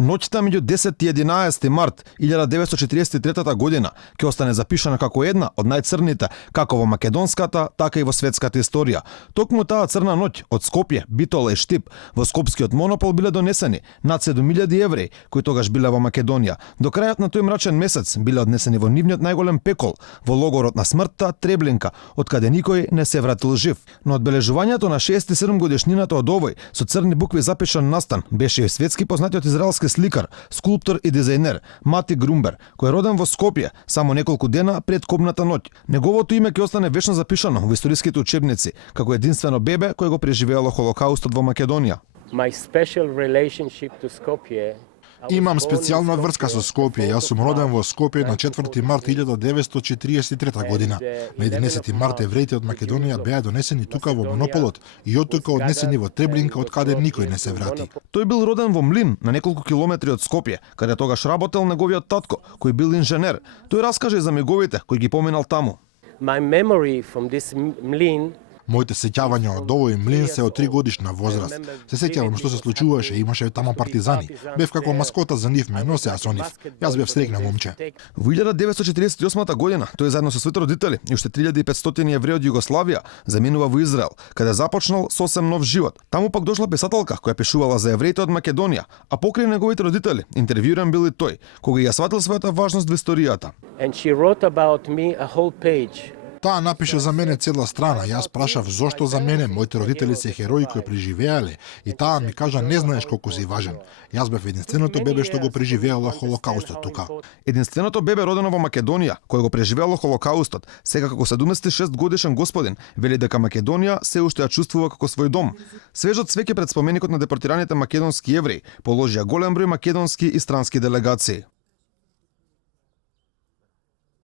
Ноќта меѓу 10 и 11 март 1943 година ќе остане запишана како една од најцрните како во македонската, така и во светската историја. Токму таа црна ноќ од Скопје, Битола и Штип во скопскиот монопол биле донесени над 7000 евреи кои тогаш биле во Македонија. До крајот на тој мрачен месец биле однесени во нивниот најголем пекол, во логорот на смртта Треблинка, од каде никој не се вратил жив. Но одбележувањето на 67 годишнината од овој со црни букви запишан настан беше и светски познатиот израелски сликар, скулптор и дизајнер Мати Грумбер, кој е роден во Скопје само неколку дена пред кобната ноќ. Неговото име ќе остане вечно запишано во историските учебници како единствено бебе кој го преживеало Холокаустот во Македонија. My special relationship to Skopje. Имам специјална врска со Скопје. Јас сум роден во Скопје на 4 март 1943 година. На 11 март евреите од Македонија беа донесени тука во монополот и оттука однесени во Треблинка, од каде никој не се врати. Тој бил роден во Млин, на неколку километри од Скопје, каде тогаш работел неговиот татко, кој бил инженер. Тој раскаже и за миговите кои ги поминал таму. My memory from this Mlin. Моите сеќавања од овој млин се од 3 годишна возраст. Се сеќавам што се случуваше, имаше таму партизани. Бев како маскота за нив, ме носеа со нив. Јас бев среќна момче. Во 1948 година тој заедно со своите родители и уште 3500 евреи од Југославија заминува во Израел, каде започнал сосем нов живот. Таму пак дошла писателка која пишувала за евреите од Македонија, а покрај неговите родители интервјуиран бил и тој, кога ја сватил својата важност во историјата. And she wrote about me a whole page. Таа напиша за мене цела страна. Јас прашав зошто за мене, моите родители се херои кои преживеале, и таа ми кажа не знаеш колку си важен. Јас бев единственото бебе што го преживеало Холокаустот тука. Единственото бебе родено во Македонија кој го преживеало Холокаустот, сега како 76 годишен господин, вели дека Македонија се уште ја чувствува како свој дом. Свежот свеќе пред споменикот на депортираните македонски евреи положија голем број македонски и странски делегации.